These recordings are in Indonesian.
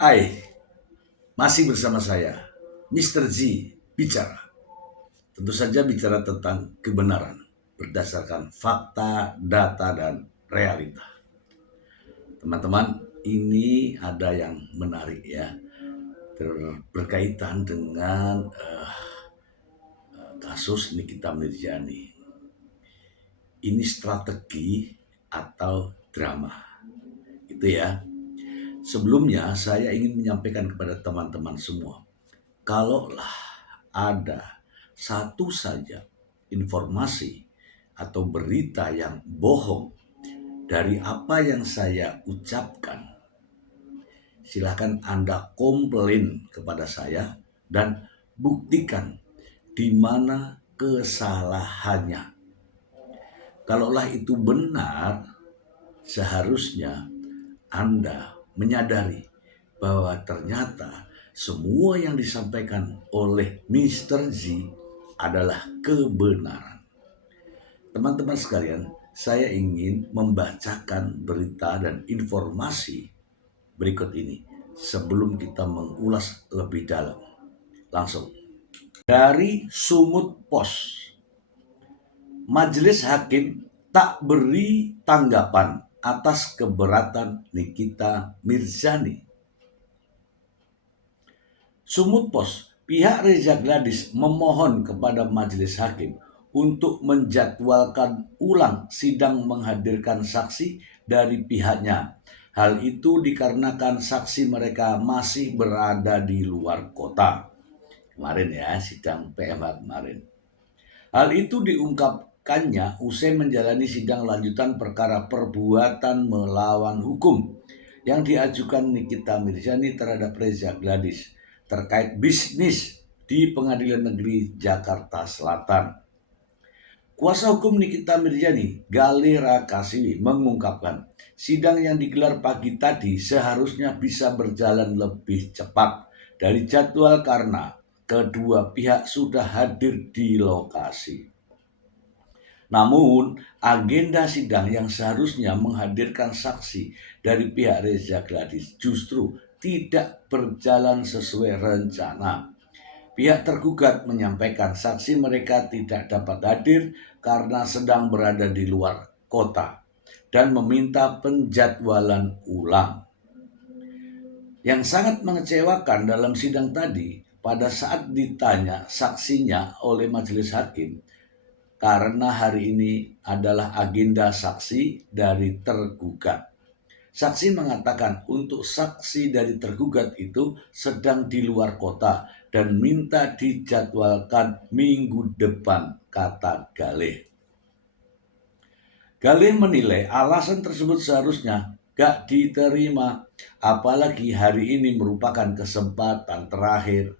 Hai, masih bersama saya, Mr. Z bicara. Tentu saja bicara tentang kebenaran berdasarkan fakta, data, dan realita. Teman-teman, ini ada yang menarik ya, berkaitan dengan kasus Nikita Mirzani. Ini strategi atau drama, itu ya. Sebelumnya saya ingin menyampaikan kepada teman-teman semua, kalaulah ada satu saja informasi atau berita yang bohong dari apa yang saya ucapkan, silakan Anda komplain kepada saya dan buktikan di mana kesalahannya. Kalaulah itu benar, seharusnya Anda menyadari bahwa ternyata semua yang disampaikan oleh Mr. Z adalah kebenaran. Teman-teman sekalian, saya ingin membacakan berita dan informasi berikut ini sebelum kita mengulas lebih dalam. Langsung. Dari Sumut Pos, Majelis Hakim tak beri tanggapan atas keberatan Nikita Mirzani. Sumut Pos, pihak Reza Gladys memohon kepada Majelis Hakim untuk menjadwalkan ulang sidang menghadirkan saksi dari pihaknya. Hal itu dikarenakan saksi mereka masih berada di luar kota. Kemarin ya, sidang PMH kemarin. Hal itu diungkapkannya usai menjalani sidang lanjutan perkara perbuatan melawan hukum yang diajukan Nikita Mirzani terhadap Reza Gladys terkait bisnis di Pengadilan Negeri Jakarta Selatan. Kuasa hukum Nikita Mirzani, Galih Rakasiwi, mengungkapkan sidang yang digelar pagi tadi seharusnya bisa berjalan lebih cepat dari jadwal karena kedua pihak sudah hadir di lokasi. Namun, agenda sidang yang seharusnya menghadirkan saksi dari pihak Reza Gladys justru tidak berjalan sesuai rencana. Pihak tergugat menyampaikan saksi mereka tidak dapat hadir karena sedang berada di luar kota dan meminta penjadwalan ulang. Yang sangat mengecewakan dalam sidang tadi, pada saat ditanya saksinya oleh majelis hakim, karena hari ini adalah agenda saksi dari tergugat. Saksi mengatakan untuk saksi dari tergugat itu sedang di luar kota dan minta dijadwalkan minggu depan, kata Galih. Galih menilai alasan tersebut seharusnya gak diterima, apalagi hari ini merupakan kesempatan terakhir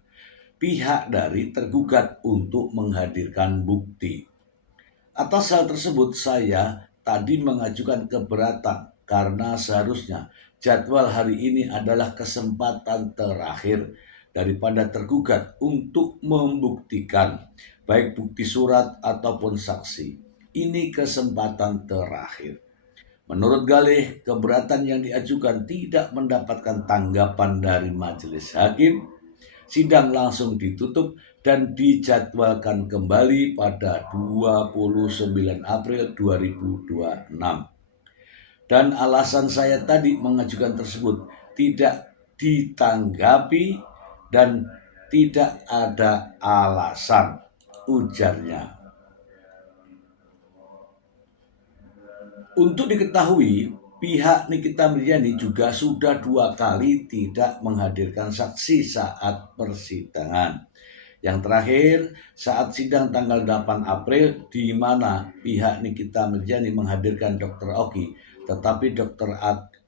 pihak dari tergugat untuk menghadirkan bukti. Atas hal tersebut saya tadi mengajukan keberatan karena seharusnya jadwal hari ini adalah kesempatan terakhir daripada tergugat untuk membuktikan baik bukti surat ataupun saksi. Ini kesempatan terakhir. Menurut Galih, keberatan yang diajukan tidak mendapatkan tanggapan dari majelis hakim. Sidang langsung ditutup dan dijadwalkan kembali pada 29 April 2026. Dan alasan saya tadi mengajukan tersebut tidak ditanggapi dan tidak ada alasan, ujarnya. Untuk diketahui, pihak Nikita Mirzani juga sudah 2 kali tidak menghadirkan saksi saat persidangan. Yang terakhir saat sidang tanggal 8 April di mana pihak Nikita Mirzani menghadirkan Dr. Oki, tetapi Dr.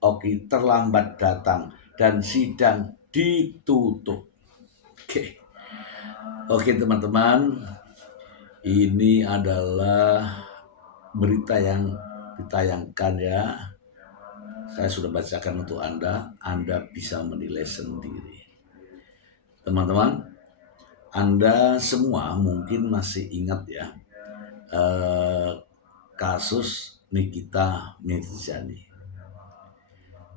Oki terlambat datang dan sidang ditutup. Oke teman-teman, ini adalah berita yang ditayangkan ya. Saya sudah bacakan untuk Anda bisa menilai sendiri. Teman-teman, Anda semua mungkin masih ingat ya kasus Nikita Mirzani.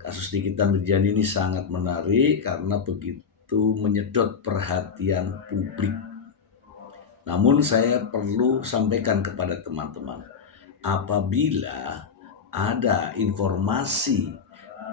Kasus Nikita Mirzani ini sangat menarik karena begitu menyedot perhatian publik. Namun saya perlu sampaikan kepada teman-teman, apabila ada informasi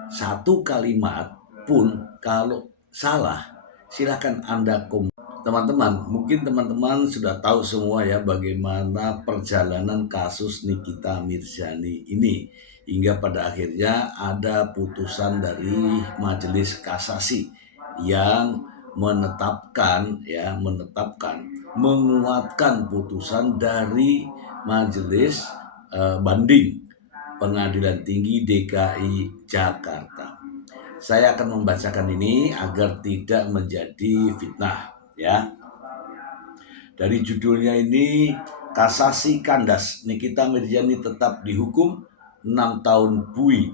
satu kalimat pun kalau salah, silakan Anda komentar. Teman-teman, mungkin teman-teman sudah tahu semua ya bagaimana perjalanan kasus Nikita Mirzani ini hingga pada akhirnya ada putusan dari Majelis Kasasi yang menguatkan putusan dari Majelis Banding Pengadilan Tinggi DKI Jakarta. Saya akan membacakan ini agar tidak menjadi fitnah ya. Dari judulnya ini, kasasi kandas, Nikita Mirzani tetap dihukum 6 tahun bui.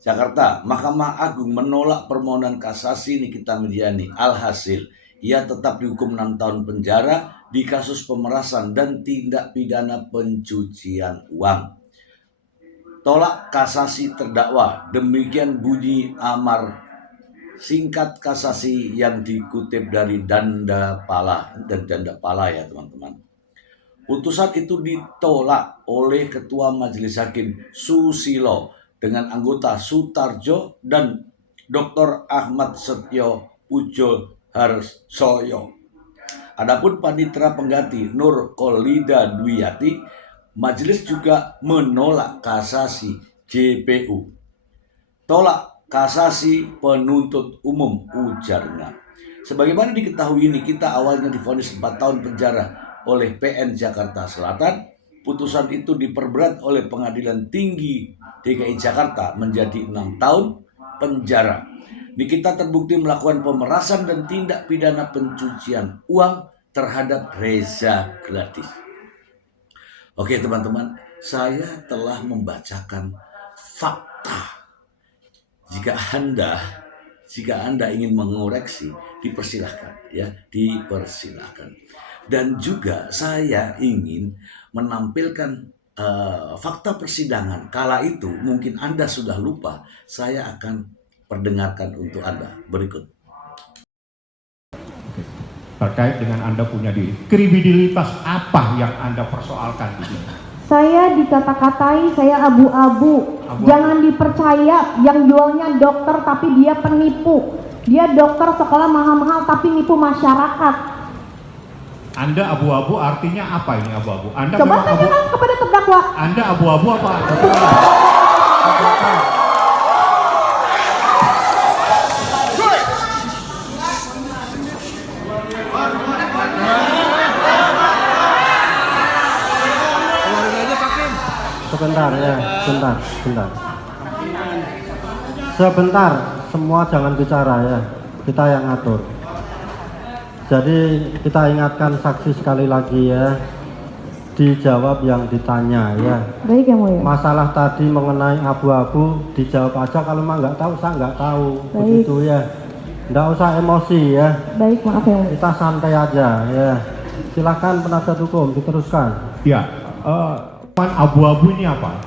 Jakarta, Mahkamah Agung menolak permohonan kasasi Nikita Mirzani. Alhasil, ia tetap dihukum 6 tahun penjara di kasus pemerasan dan tindak pidana pencucian uang. Tolak kasasi terdakwa, demikian bunyi amar singkat kasasi yang dikutip dari Danda Pala ya teman-teman. Putusan itu ditolak oleh Ketua Majelis Hakim Susilo dengan anggota Sutarjo dan Dr. Ahmad Setyo Pujo Harsoyo. Adapun panitera pengganti Nur Kolida Dwiyati, majelis juga menolak kasasi JPU. Tolak kasasi penuntut umum, ujarnya. Sebagaimana diketahui Nikita awalnya divonis 4 tahun penjara oleh PN Jakarta Selatan. Putusan itu diperberat oleh Pengadilan Tinggi DKI Jakarta menjadi 6 tahun penjara. Nikita terbukti melakukan pemerasan dan tindak pidana pencucian uang terhadap Reza Gladys. Oke teman-teman, saya telah membacakan fakta. Jika Anda ingin mengoreksi, dipersilahkan ya, dipersilahkan. Dan juga saya ingin menampilkan fakta persidangan. Kala itu mungkin Anda sudah lupa, saya akan perdengarkan untuk Anda berikut. Terkait dengan Anda punya diri, kredibilitas apa yang Anda persoalkan di sini? Saya dikata-katai saya abu-abu. Jangan dipercaya, yang jualnya dokter tapi dia penipu. Dia dokter sekolah mahal-mahal tapi nipu masyarakat. Anda abu-abu artinya apa ini abu-abu? Anda Coba tanyakan kepada terdakwa. Anda abu-abu apa? Sebentar ya, sebentar, semua jangan bicara ya, kita yang ngatur. Jadi kita ingatkan saksi sekali lagi ya, dijawab yang ditanya ya. Baik ya Mulia. Masalah tadi mengenai abu-abu dijawab aja, kalau mah nggak tahu saya nggak tahu. Baik. Begitu ya, nggak usah emosi ya. Baik, maaf ya Mulia. Kita santai aja ya. Silakan penasihat hukum diteruskan. Ya, abu-abu ini apa?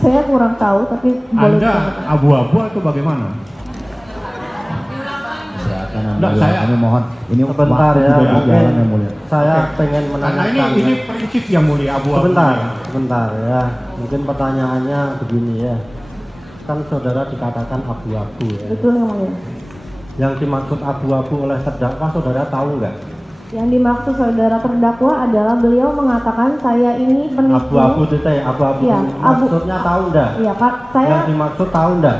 Saya kurang tahu tapi Anda abu-abu atau bagaimana? Kami mohon. Ini sebentar ya, mungkin saya pengen menanyakan. Karena ini prinsip yang mulia abu-abu. Sebentar ya. Mungkin pertanyaannya begini ya. Kan saudara dikatakan abu-abu ya. Betul yang Mulia. Yang dimaksud abu-abu oleh terdakwa saudara tahu nggak? Yang dimaksud saudara terdakwa adalah beliau mengatakan saya ini penipu. Abu-abu titik, abu-abu. Ya, maksudnya tahu enggak? Iya, Pak. Yang dimaksud tahu enggak?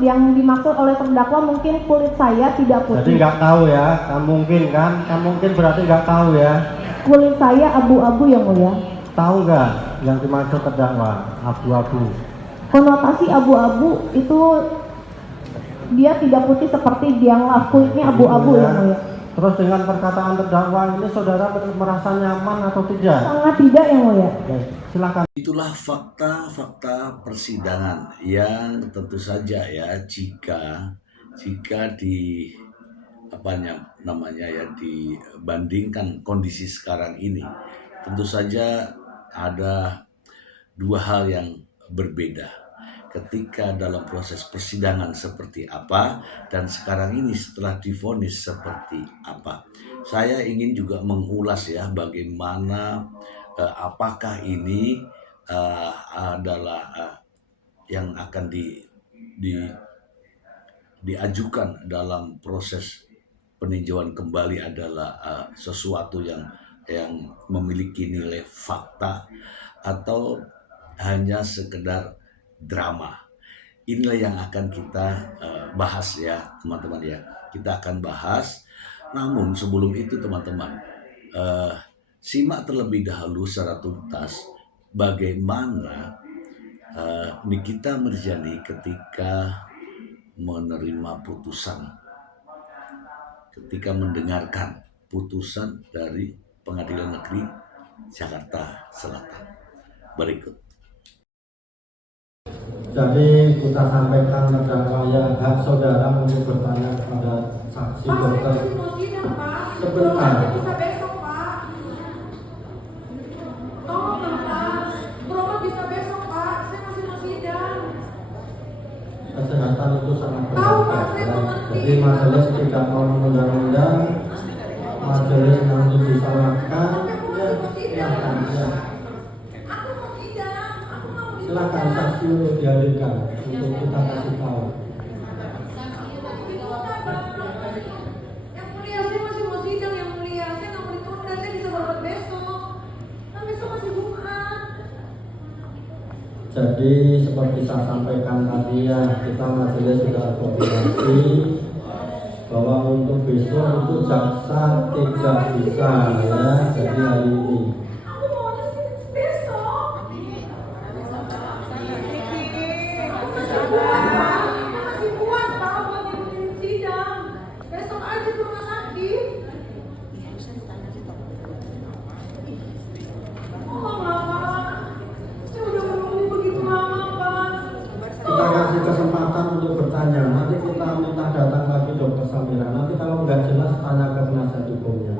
Yang dimaksud oleh terdakwa mungkin kulit saya tidak putih. Jadi nggak tahu ya, kan mungkin kan? Kan mungkin berarti nggak tahu ya. Kulit saya abu-abu yang Mulia. Tahu nggak yang dimaksud terdakwa abu-abu? Konotasi abu-abu itu dia tidak putih seperti dianggap, kulitnya abu-abu yang Mulia. Terus dengan perkataan terdakwa ini saudara merasa nyaman atau tidak? Sangat tidak yang Mulia. Silakan. Itulah fakta-fakta persidangan yang tentu saja ya jika dibandingkan kondisi sekarang ini, tentu saja ada dua hal yang berbeda ketika dalam proses persidangan seperti apa dan sekarang ini setelah divonis seperti apa. Saya ingin juga mengulas ya bagaimana apakah ini adalah yang akan diajukan dalam proses peninjauan kembali adalah sesuatu yang memiliki nilai fakta atau hanya sekedar drama. Inilah yang akan kita bahas ya teman-teman ya. Kita akan bahas. Namun sebelum itu teman-teman, simak terlebih dahulu secara tuntas bagaimana Nikita Mirzani ketika menerima putusan, ketika mendengarkan putusan dari Pengadilan Negeri Jakarta Selatan. Berikut. Jadi kita sampaikan terdakwa hak saudara untuk bertanya kepada saksi dokter. Sebentar. Bisa besok, Pak. Tolong dong, Pak. Bapak bisa besok, Pak. Saya masih mau sidang. Kesehatan itu sangat Tahu, Pak, penting. saya mengerti. Jadi majelis tidak mau menunda-nunda. Majelis nanti disalahkan. Silakan, ya. Aku mau sidang. Aku mau sidang. Silakan saksi untuk dihadirkan untuk kita kasih tahu. Yang mulia, saya masih mau sidang, yang mulia. Saya nggak mau ditunda. Saya bisa berobat besok. Kan besok masih Jumat. Jadi seperti saya sampaikan tadi ya, kita majelis sudah koordinasi bahwa untuk besok itu jaksa tidak bisa ya, jadi hari ini. Aku maunya sih besok. Masih kuat, Pak, buat ngikutin sidang. Besok aja ke rumah sakit. Tolonglah, Pak. Saya udah menunggu begitu lama, Pak. Kita kasih kesempatan untuk bertanya. Nanti kita minta datang lagi Dokter Samira. Nanti kalau nggak jelas tanya ke penasihat hukumnya.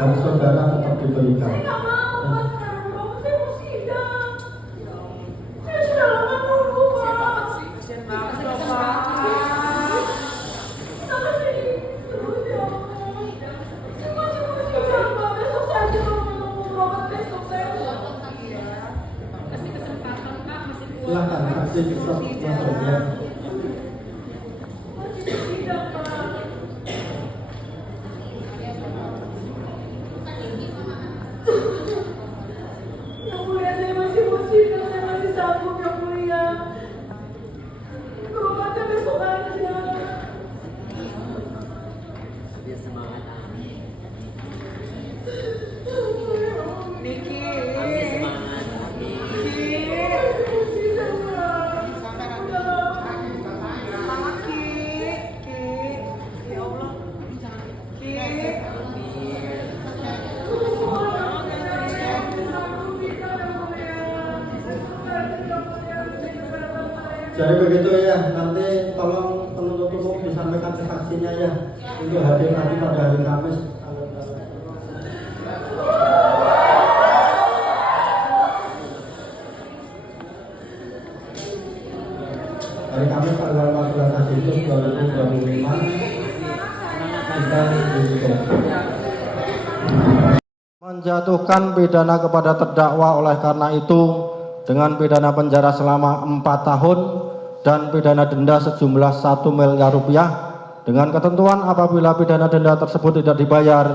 Dan saudara tetap diberikan. Saya nggak mau, Pak. Sekarang Bapak, saya mau sidang. Saya sudah lama nunggu, Pak. Kasian banget loh, Pak. Kenapa saya disuruh, ya Allah? Saya masih mau sidang, Pak. Besok saja kalau memang mau berobat besok saya. Kasih kesempatan, Pak. Masih kuat. Silakan saksi tetap masuk ya. Masih sidang, Pak. Yang mulia, saya masih mau sidang, saya masih sanggup, yang mulia. Berobatnya besok aja. Niki, semangat, Ki. Semangat, Ki. Ya Allah, Ki. Jadi begitu ya. Nanti tolong penuntut umum disampaikan ke saksinya ya. Untuk hadir nanti pada hari Kamis. Hari Kamis tanggal 14 Agustus 2025 kita ditutup. Menjatuhkan pidana kepada terdakwa oleh karena itu dengan pidana penjara selama 4 tahun dan pidana denda sejumlah 1 miliar rupiah dengan ketentuan apabila pidana denda tersebut tidak dibayar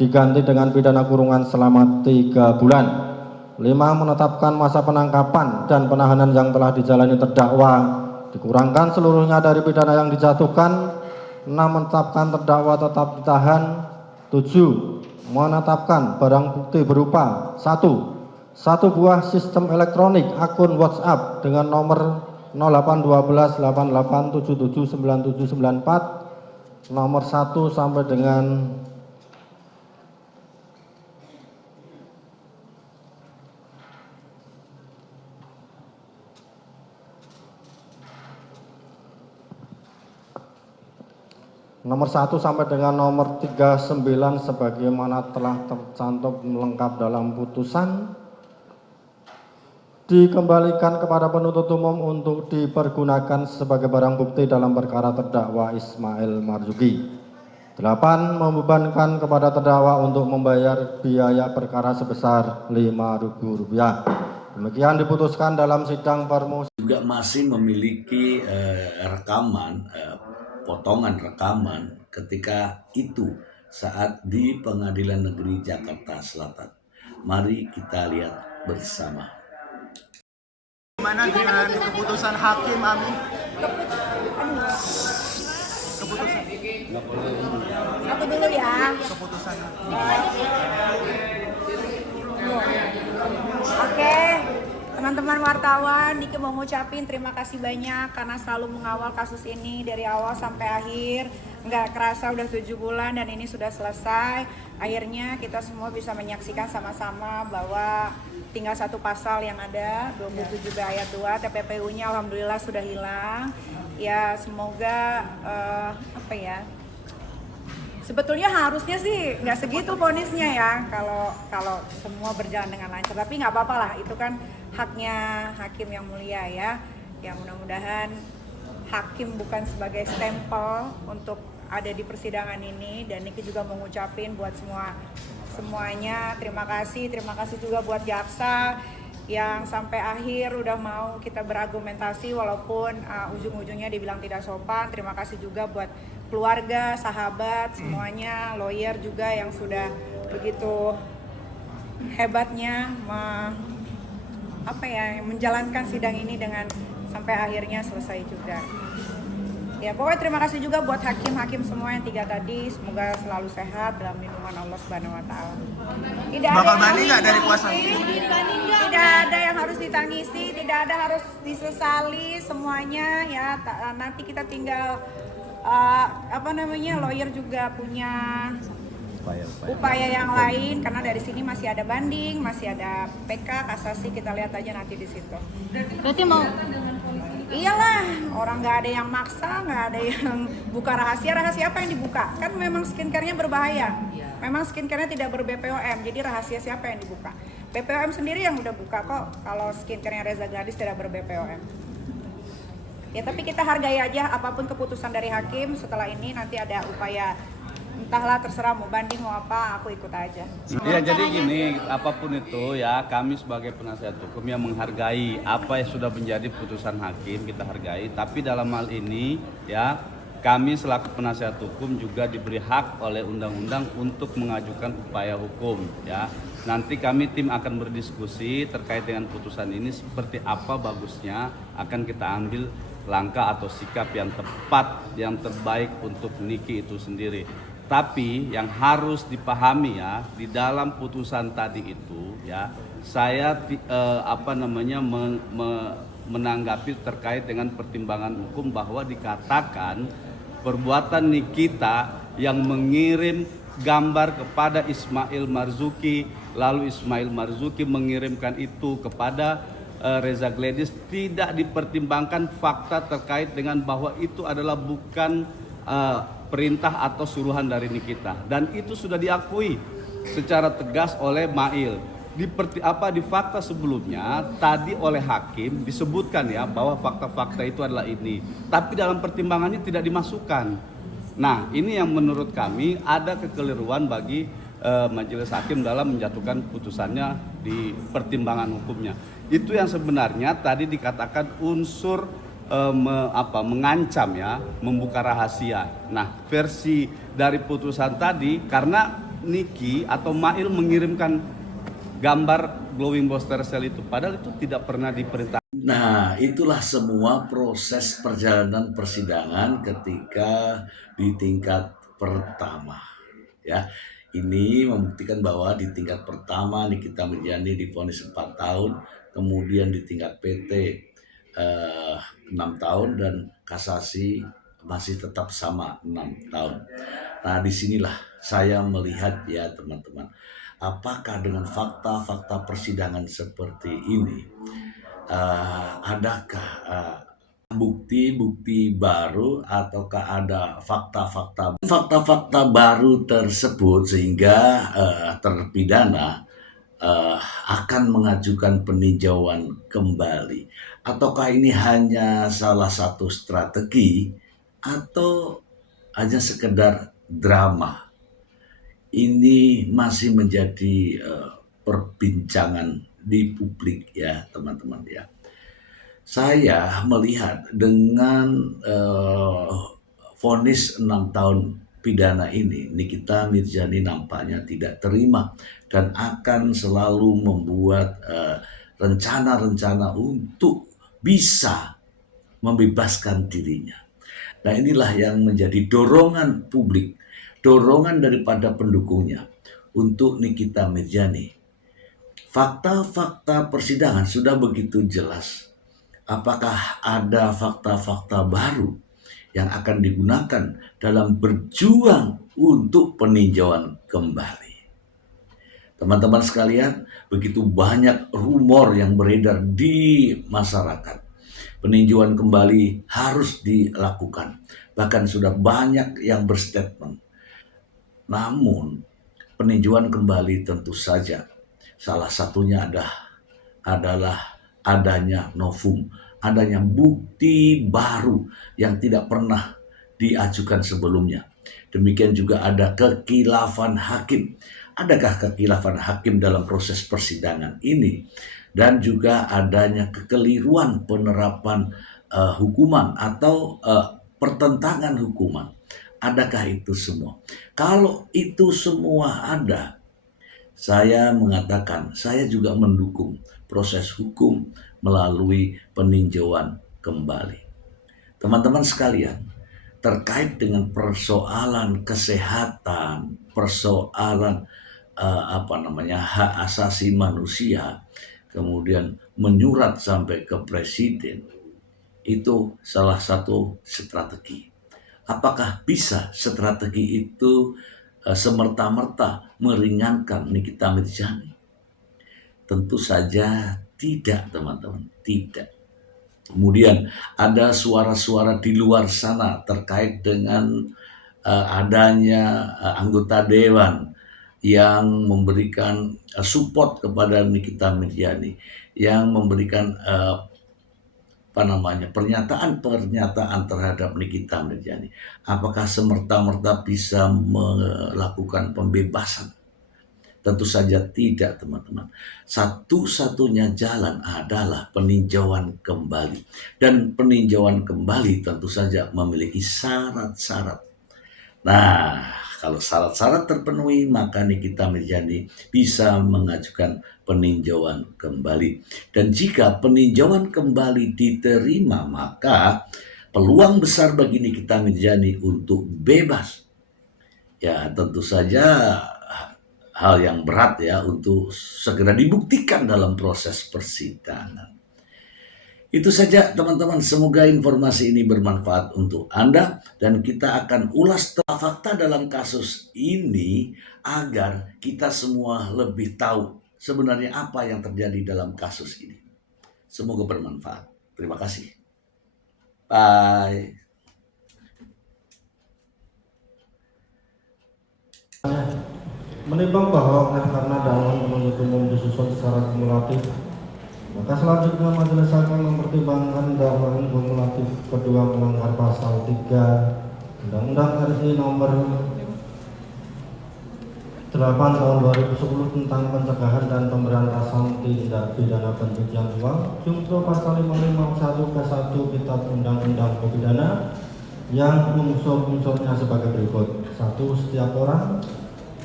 diganti dengan pidana kurungan selama 3 bulan. 5. Menetapkan masa penangkapan dan penahanan yang telah dijalani terdakwa dikurangkan seluruhnya dari pidana yang dijatuhkan. 6. Menetapkan terdakwa tetap ditahan. 7. Menetapkan barang bukti berupa 1. Satu buah sistem elektronik akun WhatsApp dengan nomor 081288779794 nomor 1 sampai dengan nomor 1 sampai dengan nomor 39 sebagaimana telah tercantum lengkap dalam putusan. dikembalikan kepada penuntut umum untuk dipergunakan sebagai barang bukti dalam perkara terdakwa Ismail Marzuki. 8. Membebankan kepada terdakwa untuk membayar biaya perkara sebesar Rp5.000. Demikian diputuskan dalam sidang permusikan. Juga masih memiliki rekaman, potongan rekaman ketika itu saat di Pengadilan Negeri Jakarta Selatan. Mari kita lihat bersama. Gimana dengan keputusan hakim, Ami? Keputusan. Satu dulu ya. Keputusan. Oke, teman-teman wartawan, Niki mau ngucapin terima kasih banyak karena selalu mengawal kasus ini dari awal sampai akhir. Nggak kerasa udah 7 bulan dan ini sudah selesai. Akhirnya kita semua bisa menyaksikan sama-sama bahwa tinggal satu pasal yang ada, 27B ayat 2, TPPU-nya alhamdulillah sudah hilang. Ya semoga apa ya? Sebetulnya harusnya sih nggak segitu vonisnya ya kalau semua berjalan dengan lancar. Tapi nggak apa-apa lah, itu kan haknya hakim yang mulia ya. Yang mudah-mudahan hakim bukan sebagai stempel untuk ada di persidangan ini. Dan Niki juga mau ngucapin buat semuanya terima kasih juga buat jaksa yang sampai akhir udah mau kita berargumentasi walaupun ujung-ujungnya dibilang tidak sopan. Terima kasih juga buat keluarga, sahabat, semuanya, lawyer juga yang sudah begitu hebatnya menjalankan sidang ini dengan sampai akhirnya selesai juga. Ya pokoknya terima kasih juga buat hakim-hakim semua yang 3 tadi, semoga selalu sehat dalam lindungan Allah Subhanahu Wa Taala. Bakal banding nggak dari kuasa? Tidak ada yang harus ditangisi, tidak ada harus disesali, semuanya ya. Nanti kita tinggal lawyer juga punya upaya yang lain karena dari sini masih ada banding, masih ada PK, kasasi, kita lihat aja nanti di situ. Berarti mau Iyalah, orang nggak ada yang maksa, nggak ada yang buka rahasia apa yang dibuka? Kan memang skincare-nya berbahaya. Memang skincare-nya tidak ber-BPOM, jadi rahasia siapa yang dibuka? BPOM sendiri yang udah buka kok kalau skincare-nya Reza Gladys tidak ber-BPOM. Ya tapi kita hargai aja apapun keputusan dari hakim. Setelah ini nanti ada upaya, entahlah terserah mau banding mau apa, aku ikut aja. Ya jadi gini, apapun itu ya kami sebagai penasihat hukum yang menghargai apa yang sudah menjadi putusan hakim, kita hargai. Tapi dalam hal ini ya kami selaku penasihat hukum juga diberi hak oleh undang-undang untuk mengajukan upaya hukum ya. Nanti kami tim akan berdiskusi terkait dengan putusan ini seperti apa bagusnya akan kita ambil langkah atau sikap yang tepat, yang terbaik untuk Niki itu sendiri. Tapi yang harus dipahami ya di dalam putusan tadi itu ya saya menanggapi terkait dengan pertimbangan hukum bahwa dikatakan perbuatan Nikita yang mengirim gambar kepada Ismail Marzuki lalu Ismail Marzuki mengirimkan itu kepada Reza Gladys tidak dipertimbangkan fakta terkait dengan bahwa itu adalah bukan perintah atau suruhan dari Nikita dan itu sudah diakui secara tegas oleh Mail di fakta sebelumnya tadi oleh hakim disebutkan ya bahwa fakta-fakta itu adalah ini tapi dalam pertimbangannya tidak dimasukkan. Nah ini yang menurut kami ada kekeliruan bagi majelis hakim dalam menjatuhkan putusannya di pertimbangan hukumnya. Itu yang sebenarnya tadi dikatakan unsur mengancam ya, membuka rahasia. Nah, versi dari putusan tadi karena Niki atau Mail mengirimkan gambar glowing booster cell itu padahal itu tidak pernah diperintah. Nah, itulah semua proses perjalanan persidangan ketika di tingkat pertama. Ya, ini membuktikan bahwa di tingkat pertama Nikita Mirzani divonis 4 tahun, kemudian di tingkat PT 6 tahun dan kasasi masih tetap sama 6 tahun. Nah, disinilah saya melihat ya teman-teman, apakah dengan fakta-fakta persidangan seperti ini adakah bukti-bukti baru ataukah ada fakta-fakta baru tersebut sehingga terpidana akan mengajukan peninjauan kembali, ataukah ini hanya salah satu strategi atau hanya sekedar drama? Ini masih menjadi perbincangan di publik ya teman-teman ya. Saya melihat dengan vonis 6 tahun pidana ini, Nikita Mirzani nampaknya tidak terima dan akan selalu membuat rencana-rencana untuk bisa membebaskan dirinya. Nah, inilah yang menjadi dorongan publik, dorongan daripada pendukungnya untuk Nikita Mirzani. Fakta-fakta persidangan sudah begitu jelas. Apakah ada fakta-fakta baru yang akan digunakan dalam berjuang untuk peninjauan kembali? Teman-teman sekalian, begitu banyak rumor yang beredar di masyarakat. Peninjauan kembali harus dilakukan. Bahkan sudah banyak yang berstatement. Namun, peninjauan kembali tentu saja salah satunya adalah adanya novum, adanya bukti baru yang tidak pernah diajukan sebelumnya. Demikian juga ada kekilafan hakim. Adakah kekilafan hakim dalam proses persidangan ini? Dan juga adanya kekeliruan penerapan hukuman atau pertentangan hukuman. Adakah itu semua? Kalau itu semua ada, saya mengatakan saya juga mendukung proses hukum melalui peninjauan kembali. Teman-teman sekalian, terkait dengan persoalan kesehatan, persoalan hak asasi manusia, kemudian menyurat sampai ke presiden, itu salah satu strategi. Apakah bisa strategi itu semerta-merta meringankan Nikita Mirzani? Tentu saja tidak, teman-teman, tidak. Kemudian ada suara-suara di luar sana terkait dengan adanya anggota dewan yang memberikan support kepada Nikita Mirzani, yang memberikan pernyataan terhadap Nikita Mirzani. Apakah semerta-merta bisa melakukan pembebasan? Tentu saja tidak, teman-teman. Satu-satunya jalan adalah peninjauan kembali. Dan peninjauan kembali tentu saja memiliki syarat-syarat. Nah, kalau syarat-syarat terpenuhi, maka Nikita Mirzani bisa mengajukan peninjauan kembali. Dan jika peninjauan kembali diterima, maka peluang besar bagi Nikita Mirzani untuk bebas. Ya, tentu saja hal yang berat ya untuk segera dibuktikan dalam proses persidangan. Itu saja teman-teman, semoga informasi ini bermanfaat untuk Anda dan kita akan ulas fakta dalam kasus ini agar kita semua lebih tahu sebenarnya apa yang terjadi dalam kasus ini. Semoga bermanfaat. Terima kasih. Bye. Menimbang bahwa karena dalam penuntut umum disusun secara kumulatif, maka selanjutnya majelis hakim mempertimbangkan dakwaan kumulatif kedua melanggar pasal 3 Undang-Undang RI nomor 8 tahun 2010 tentang pencegahan dan pemberantasan tindak pidana pencucian uang, junto pasal 551 ke 1 Kitab Undang-Undang Pidana yang unsur-unsurnya sebagai berikut. 1. Setiap orang.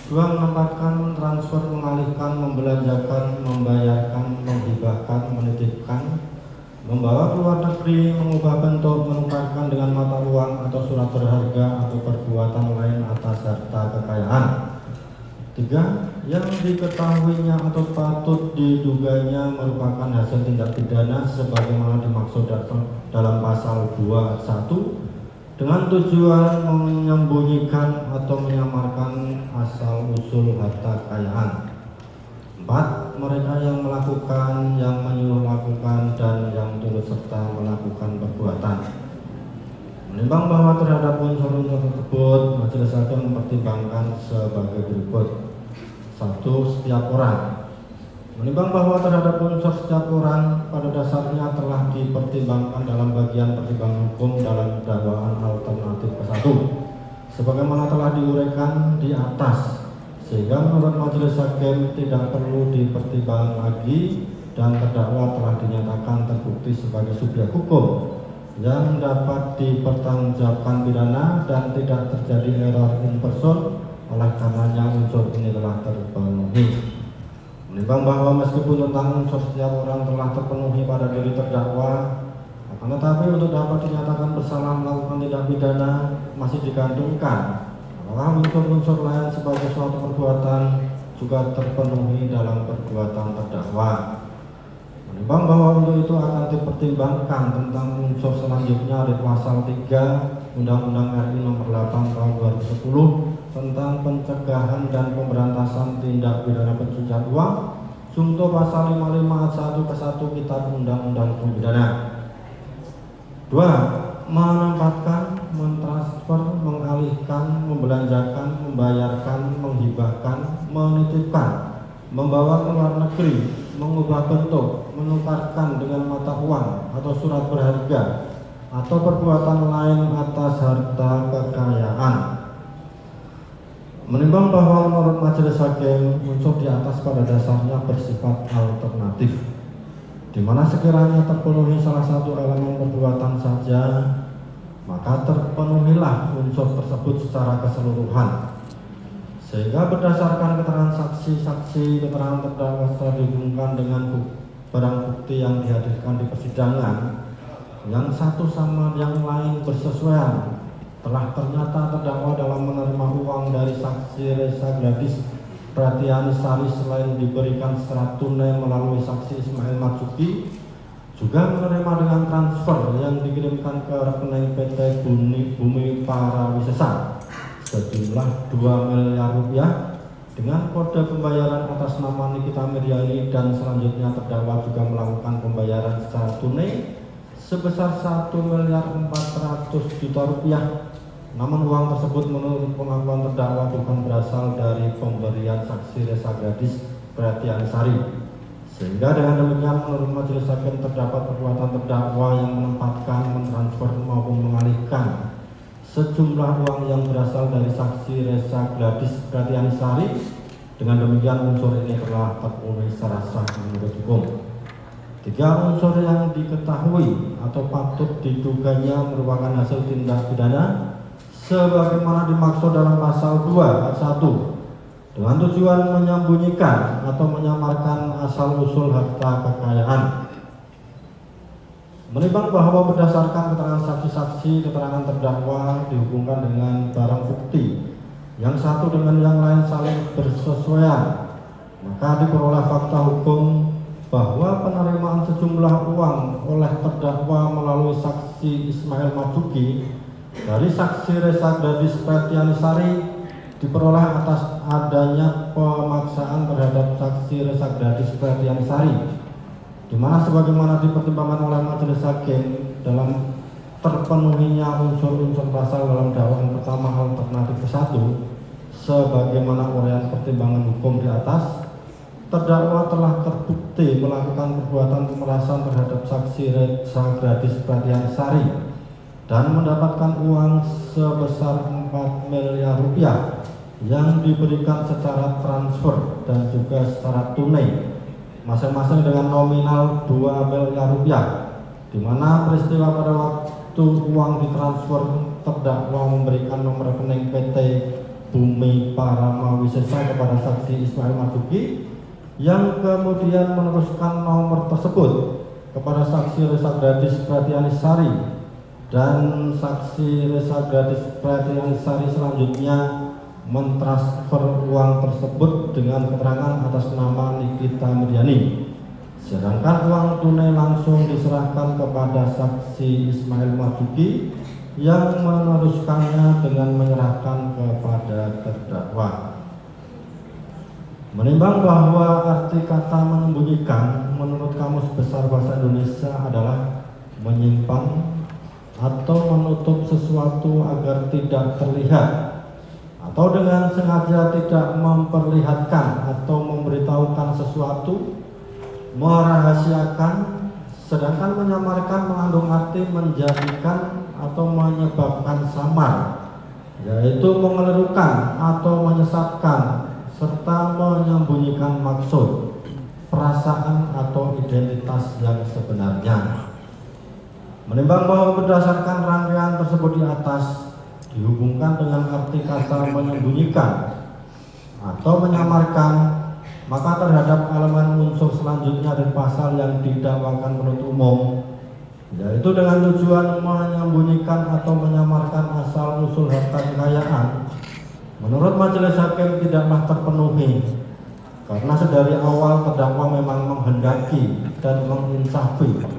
2. Menempatkan, transfer, mengalihkan, membelanjakan, membayarkan, menghibahkan, menitipkan, membawa ke luar negeri, mengubah bentuk, menukarkan dengan mata uang atau surat berharga atau perbuatan lain atas harta kekayaan. 3. Yang diketahuinya atau patut diduganya merupakan hasil tindak pidana sebagaimana dimaksud dalam pasal 2 ayat 1 dengan tujuan menyembunyikan atau menyamarkan asal-usul harta kekayaan. 4. Mereka yang melakukan, yang menyuruh melakukan, dan yang turut serta melakukan perbuatan. Menimbang bahwa terhadap unsur-unsur tersebut, majelis hakim mempertimbangkan sebagai berikut. 1. Setiap orang. Menimbang bahwa terhadap unsur setiap orang pada dasarnya telah dipertimbangkan dalam bagian pertimbangan hukum dalam dakwaan alternatif ke-1 sebagaimana telah diuraikan di atas, sehingga menurut majelis hakim tidak perlu dipertimbangkan lagi dan terdakwa telah dinyatakan terbukti sebagai subjek hukum yang dapat dipertanggungjawabkan pidana dan tidak terjadi error in person, oleh karenanya unsur ini telah terpenuhi. Menimbang bahwa meskipun tentang unsur setiap orang telah terpenuhi pada diri terdakwa, akan tetapi untuk dapat dinyatakan bersalah melakukan tindak pidana masih digantungkan apakah unsur-unsur lain sebagai suatu perbuatan juga terpenuhi dalam perbuatan terdakwa. Menimbang bahwa untuk itu akan dipertimbangkan tentang unsur selanjutnya di pasal 3 Undang-Undang RI Nomor 8 Tahun 2010 tentang pencegahan dan pemberantasan tindak pidana pencucian uang, junto pasal 55 ayat 1 ke 1 Kitab Undang-Undang Hukum Pidana. 2. Menempatkan, mentransfer, mengalihkan, membelanjakan, membayarkan, menghibahkan, menitipkan, membawa ke luar negeri, mengubah bentuk, menukarkan dengan mata uang atau surat berharga, atau perbuatan lain atas harta kekayaan. Menimbang bahwa menurut majelis hakim unsur di atas pada dasarnya bersifat alternatif, di mana sekiranya terpenuhi salah satu elemen perbuatan saja, maka terpenuhilah unsur tersebut secara keseluruhan, sehingga berdasarkan keterangan saksi-saksi, keterangan terdakwa setelah dihubungkan dengan barang bukti yang dihadirkan di persidangan, yang satu sama yang lain bersesuaian, telah ternyata terdakwa dalam menerima uang dari saksi Reza Gladys Pratianisari selain diberikan secara tunai melalui saksi Ismail Marzuki, juga menerima dengan transfer yang dikirimkan ke rekening PT Bumi Parawisesa sejumlah 2 miliar rupiah dengan kode pembayaran atas nama Nikita Miryani, dan selanjutnya terdakwa juga melakukan pembayaran secara tunai sebesar 1.400.000.000 rupiah. Namun uang tersebut menurut pengakuan terdakwa bukan berasal dari pemberian saksi Reza Gladys Pratianisari, sehingga dengan demikian menurut majelis hakim terdapat perbuatan terdakwa yang menempatkan, mentransfer maupun mengalihkan sejumlah uang yang berasal dari saksi Reza Gladys Pratianisari. Dengan demikian unsur ini telah terpenuhi secara sah menurut hukum. 3 unsur yang diketahui atau patut diduganya merupakan hasil tindak pidana sebagaimana dimaksud dalam pasal 2 ayat 1 dengan tujuan menyembunyikan atau menyamarkan asal-usul harta kekayaan. Menimbang bahwa berdasarkan keterangan saksi-saksi, keterangan terdakwa dihubungkan dengan barang bukti yang satu dengan yang lain saling bersesuaian, maka diperoleh fakta hukum bahwa penerimaan sejumlah uang oleh terdakwa melalui saksi Ismail Marzuki dari saksi Reza Gladys Pratianisari diperoleh atas adanya pemaksaan terhadap saksi Reza Gladys Pratianisari, di mana sebagaimana dipertimbangkan oleh majelis hakim dalam terpenuhinya unsur-unsur pasal dalam dakwaan pertama alternatif ke-1 sebagaimana uraian pertimbangan hukum di atas, terdakwa telah terbukti melakukan perbuatan pemerasan terhadap saksi Reza Gladys Pratianisari dan mendapatkan uang sebesar 4 miliar rupiah yang diberikan secara transfer dan juga secara tunai, masing-masing dengan nominal 2 miliar rupiah, di mana peristiwa pada waktu uang ditransfer terdakwa memberikan nomor rekening PT Bumi Parawisesa kepada saksi Ismail Marzuki, yang kemudian meneruskan nomor tersebut kepada saksi Reza Gladys Pratianisari, dan saksi Reza Gladys Pratianisari selanjutnya mentransfer uang tersebut dengan keterangan atas nama Nikita Miryani, sedangkan uang tunai langsung diserahkan kepada saksi Ismail Marzuki yang meneruskannya dengan menyerahkan kepada terdakwa. Menimbang bahwa arti kata menyembunyikan menurut Kamus Besar Bahasa Indonesia adalah menyimpan atau menutup sesuatu agar tidak terlihat, atau dengan sengaja tidak memperlihatkan atau memberitahukan sesuatu merahasiakan, sedangkan menyamarkan mengandung arti menjadikan atau menyebabkan samar, yaitu mengelirukan atau menyesatkan serta menyembunyikan maksud, perasaan atau identitas yang sebenarnya. Menimbang bahwa berdasarkan rangkaian tersebut di atas dihubungkan dengan arti kata menyembunyikan atau menyamarkan, maka terhadap elemen unsur selanjutnya dari pasal yang didakwakan penuntut umum, yaitu dengan tujuan menyembunyikan atau menyamarkan asal usul harta kekayaan, menurut majelis hakim tidaklah terpenuhi karena sedari awal terdakwa memang menghendaki dan menginsafi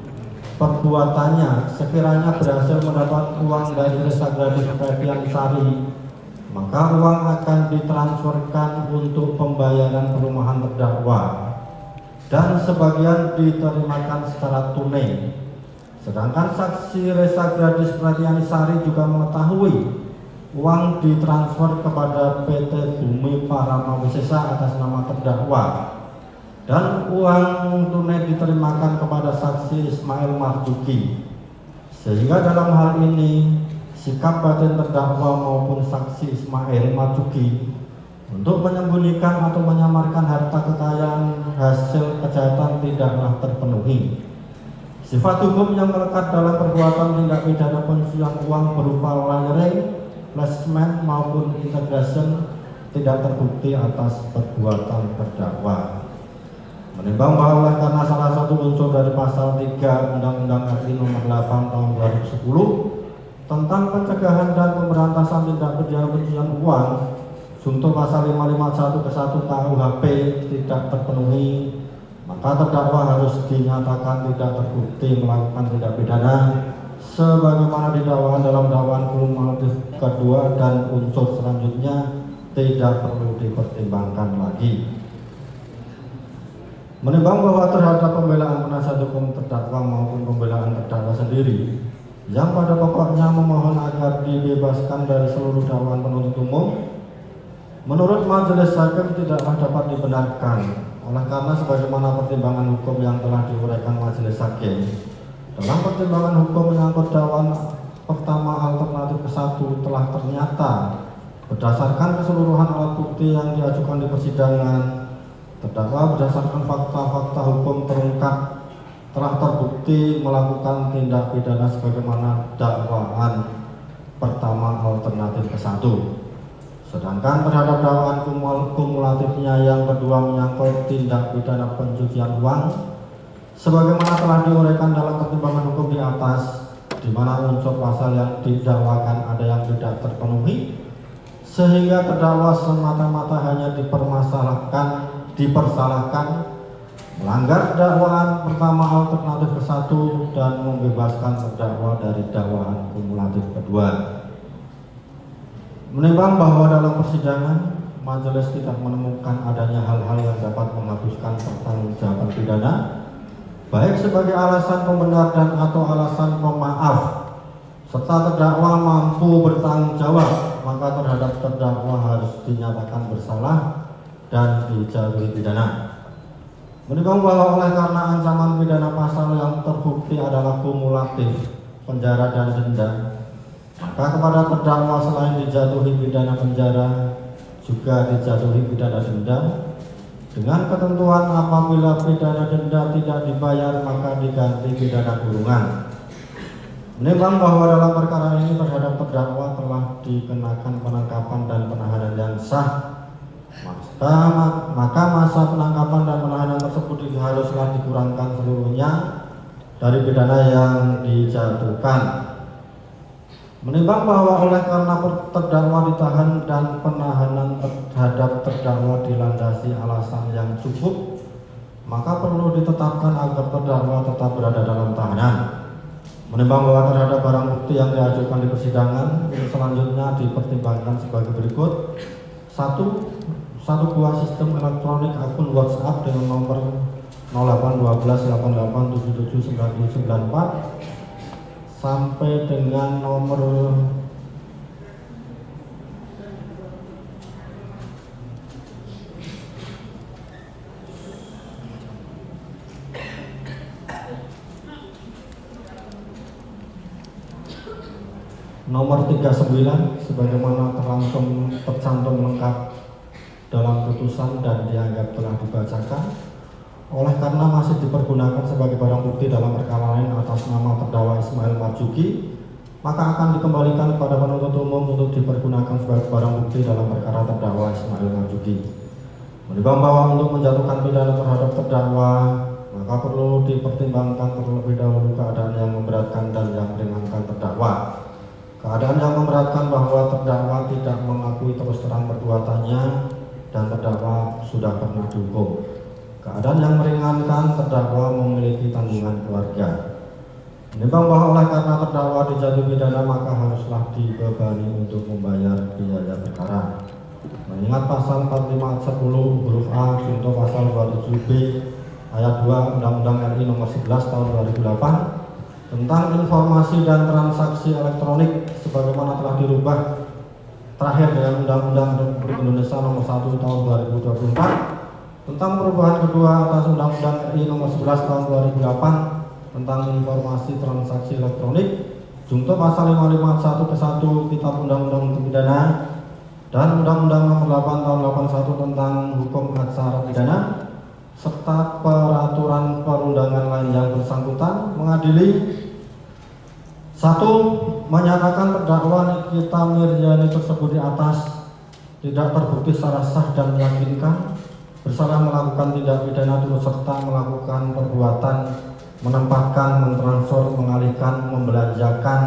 perbuatannya sekiranya berhasil mendapat uang dari Resagradi Sari, maka uang akan ditransferkan untuk pembayaran perumahan terdakwa dan sebagian diterimakan secara tunai. Sedangkan saksi Resagradi Sari juga mengetahui uang ditransfer kepada PT Bumi Parama Wisesa atas nama terdakwa dan uang tunai diterimakan kepada saksi Ismail Marzuki, sehingga dalam hal ini sikap batin terdakwa maupun saksi Ismail Marzuki untuk menyembunyikan atau menyamarkan harta kekayaan hasil kejahatan tidaklah terpenuhi. Sifat hukum yang melekat dalam perbuatan tindak pidana pencucian uang berupa lawyering, placement maupun integration tidak terbukti atas perbuatan terdakwa. Menimbang bahwa karena salah satu unsur dari pasal 3 Undang-Undang RI Nomor 8 Tahun 2010 tentang pencegahan dan pemberantasan tindak pidana pencucian uang, junto pasal 551 ke 1 KUHP tidak terpenuhi, maka terdakwa harus dinyatakan tidak terbukti melakukan tindak pidana sebagaimana didakwakan dalam dakwaan kumulatif kedua dan unsur selanjutnya tidak perlu dipertimbangkan lagi. Menimbang bahwa terhadap pembelaan penasihat hukum terdakwa maupun pembelaan terdakwa sendiri yang pada pokoknya memohon agar dibebaskan dari seluruh dakwaan penuntut umum, menurut majelis hakim tidaklah dapat dibenarkan oleh karena sebagaimana pertimbangan hukum yang telah diuraikan majelis hakim dalam pertimbangan hukum menyangkut dakwaan pertama alternatif ke-1 telah ternyata berdasarkan keseluruhan alat bukti yang diajukan di persidangan, terdakwa berdasarkan fakta-fakta hukum terungkap telah terbukti melakukan tindak pidana sebagaimana dakwaan pertama alternatif ke-1. Sedangkan terhadap dakwaan kumulatifnya yang kedua menyangkut tindak pidana pencucian uang, sebagaimana telah diuraikan dalam pertimbangan hukum di atas, di mana unsur pasal yang didakwakan ada yang tidak terpenuhi, sehingga terdakwa semata-mata hanya dipersalahkan melanggar dakwaan pertama alternatif ke-1 dan membebaskan terdakwa dari dakwaan kumulatif kedua. Menimbang bahwa dalam persidangan majelis tidak menemukan adanya hal-hal yang dapat menghapuskan pertanggungjawaban pidana, baik sebagai alasan pembenar dan atau alasan pemaaf, serta terdakwa mampu bertanggung jawab, maka terhadap terdakwa harus dinyatakan bersalah dan dijatuhi pidana. Menimbang bahwa oleh karena ancaman pidana pasal yang terbukti adalah kumulatif, penjara dan denda, maka kepada terdakwa selain dijatuhi pidana penjara juga dijatuhi pidana denda dengan ketentuan apabila pidana denda tidak dibayar maka diganti pidana kurungan. Menimbang bahwa dalam perkara ini terhadap terdakwa telah dikenakan penangkapan dan penahanan yang sah, maka masa penangkapan dan penahanan tersebut haruslah dikurangkan seluruhnya dari pidana yang dijatuhkan. Menimbang bahwa oleh karena terdakwa ditahan dan penahanan terhadap terdakwa dilandasi alasan yang cukup, maka perlu ditetapkan agar terdakwa tetap berada dalam tahanan. Menimbang bahwa terhadap barang bukti yang diajukan di persidangan, selanjutnya dipertimbangkan sebagai berikut. 1 buah sistem elektronik akun WhatsApp dengan nomor 081288779094 sampai dengan nomor nomor 39 sebagaimana tercantum lengkap dalam putusan dan dianggap telah dibacakan. Oleh karena masih dipergunakan sebagai barang bukti dalam perkara lain atas nama terdakwa Ismail Marzuki, maka akan dikembalikan kepada penuntut umum untuk dipergunakan sebagai barang bukti dalam perkara terdakwa Ismail Marzuki. Menimbang bahwa untuk menjatuhkan pidana terhadap terdakwa, maka perlu dipertimbangkan terlebih dahulu keadaan yang memberatkan dan yang meringankan terdakwa. Keadaan yang memberatkan bahwa terdakwa tidak mengakui terus terang perbuatannya dan terdakwa sudah pernah dihukum. Keadaan yang meringankan, terdakwa memiliki tanggungan keluarga. Menimbang bahwa oleh karena terdakwa dijatuhi pidana, maka haruslah dibebani untuk membayar biaya perkara. Mengingat pasal 45 ayat 10 huruf A junto pasal 27B ayat 2 Undang-Undang RI nomor 11 tahun 2008 tentang informasi dan transaksi elektronik sebagaimana telah dirubah terakhir dengan Undang-Undang Republik Indonesia nomor 1 tahun 2024 tentang perubahan kedua atas Undang-Undang RI nomor 11 tahun 2008 tentang informasi transaksi elektronik junto pasal 551 ke 1 Kitab Undang-Undang Hukum Pidana dan Undang-Undang nomor 8 tahun 81 tentang Hukum Acara Pidana serta peraturan perundangan lain yang bersangkutan mengadili 1. Menyatakan terdakwa Nikita Mirzani tersebut di atas tidak terbukti secara sah dan meyakinkan bersalah melakukan tindak pidana turut serta melakukan perbuatan menempatkan, mentransfer, mengalihkan, membelanjakan,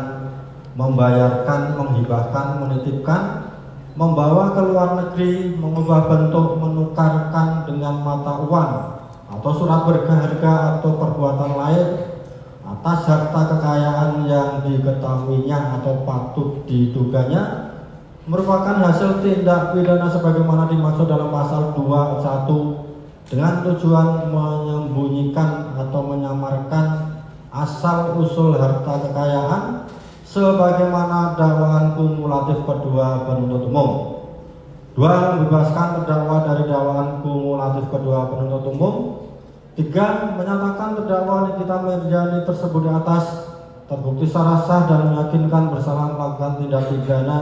membayarkan, menghibahkan, menitipkan, membawa ke luar negeri, mengubah bentuk, menukarkan dengan mata uang atau surat berharga atau perbuatan lain atas harta kekayaan yang diketahuinya atau patut diduganya merupakan hasil tindak pidana sebagaimana dimaksud dalam pasal 2 1 dengan tujuan menyembunyikan atau menyamarkan asal usul harta kekayaan sebagaimana dakwaan kumulatif kedua penuntut umum. 2. Membebaskan terdakwa dari dakwaan kumulatif kedua penuntut umum. 3. Menyatakan terdakwa Nikita Mirzani tersebut di atas terbukti secara sah dan meyakinkan bersalah melakukan tindak pidana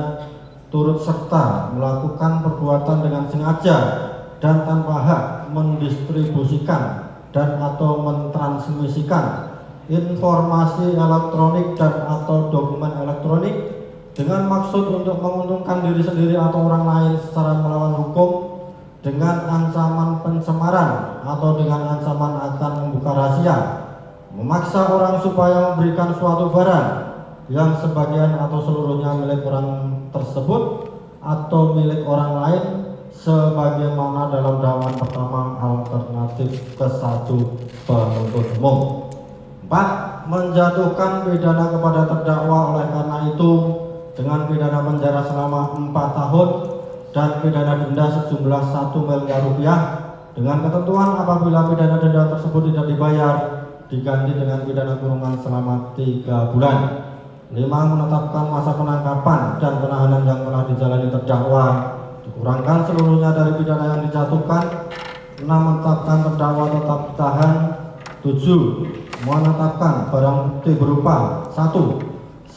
turut serta melakukan perbuatan dengan sengaja dan tanpa hak mendistribusikan dan atau mentransmisikan informasi elektronik dan atau dokumen elektronik dengan maksud untuk menguntungkan diri sendiri atau orang lain secara melawan hukum dengan ancaman pencemaran atau dengan ancaman akan membuka rahasia, memaksa orang supaya memberikan suatu barang yang sebagian atau seluruhnya milik orang tersebut atau milik orang lain sebagaimana dalam dakwaan pertama alternatif ke-1 penuntut umum. 4. Menjatuhkan pidana kepada terdakwa oleh karena itu dengan pidana penjara selama 4 tahun dan pidana denda sejumlah 1 miliar rupiah dengan ketentuan apabila pidana denda tersebut tidak dibayar diganti dengan pidana kurungan selama 3 bulan. 5. Menetapkan masa penangkapan dan penahanan yang telah dijalani terdakwa dikurangkan seluruhnya dari pidana yang dijatuhkan. 6. Menetapkan terdakwa tetap ditahan. 7. Menetapkan barang bukti berupa 1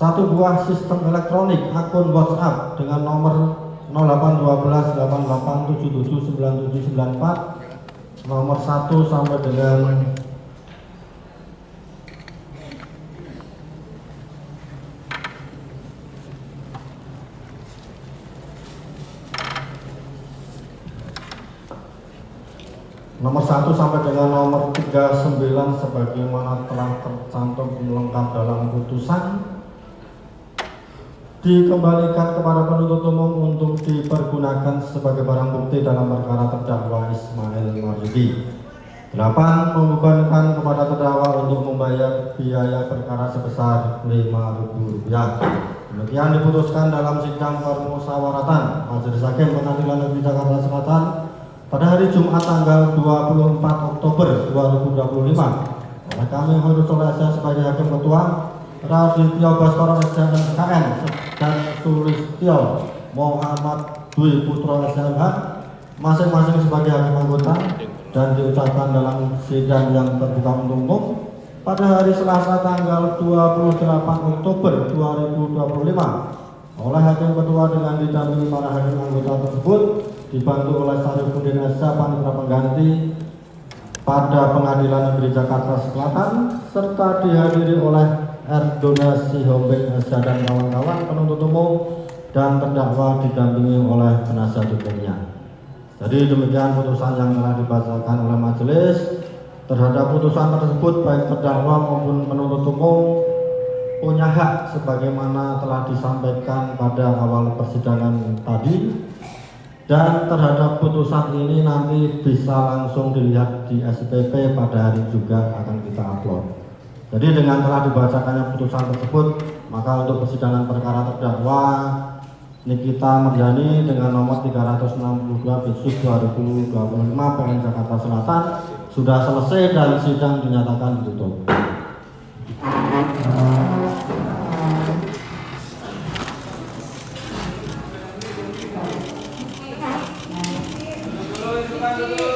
buah sistem elektronik akun WhatsApp dengan nomor 081288779794 nomor 1 sampai dengan nomor 1 sampai dengan nomor 39 sebagaimana telah tercantum lengkap dalam putusan dikembalikan kepada penuntut umum untuk dipergunakan sebagai barang bukti dalam perkara terdakwa Ismail Marzuki. 8. Membebankan kepada terdakwa untuk membayar biaya perkara sebesar Rp5.000. Demikian diputuskan dalam sidang permusyawaratan Majelis Hakim Pengadilan Negeri Jakarta Selatan pada hari Jumat tanggal 24 Oktober 2025 oleh kami Hoirul Soleh SH sebagai Hakim Ketua, Radityo Baskoro SH MKN dan Sulistyo Muhammad Dwi Putro SMH masing-masing sebagai Hakim Anggota dan diucapkan dalam sidang yang terbuka untuk umum pada hari Selasa tanggal 28 Oktober 2025 oleh Hakim Ketua dengan didampingi para hakim anggota tersebut, dibantu oleh Syarifuddin SH Panitera Pengganti pada Pengadilan Negeri Jakarta Selatan, serta dihadiri oleh Erdogan Sihombing SH dan kawan-kawan penuntut umum dan terdakwa didampingi oleh penasihat hukumnya. Jadi demikian putusan yang telah dibacakan oleh majelis. Terhadap putusan tersebut baik terdakwa maupun penuntut umum punya hak sebagaimana telah disampaikan pada awal persidangan tadi, dan terhadap putusan ini nanti bisa langsung dilihat di SPP pada hari juga akan kita upload. Jadi dengan telah dibacakannya putusan tersebut, maka untuk persidangan perkara terdakwa Nikita Marjani dengan nomor 362 Bitsus 2025 PN Jakarta Selatan sudah selesai dan sidang dinyatakan ditutup. Thank you.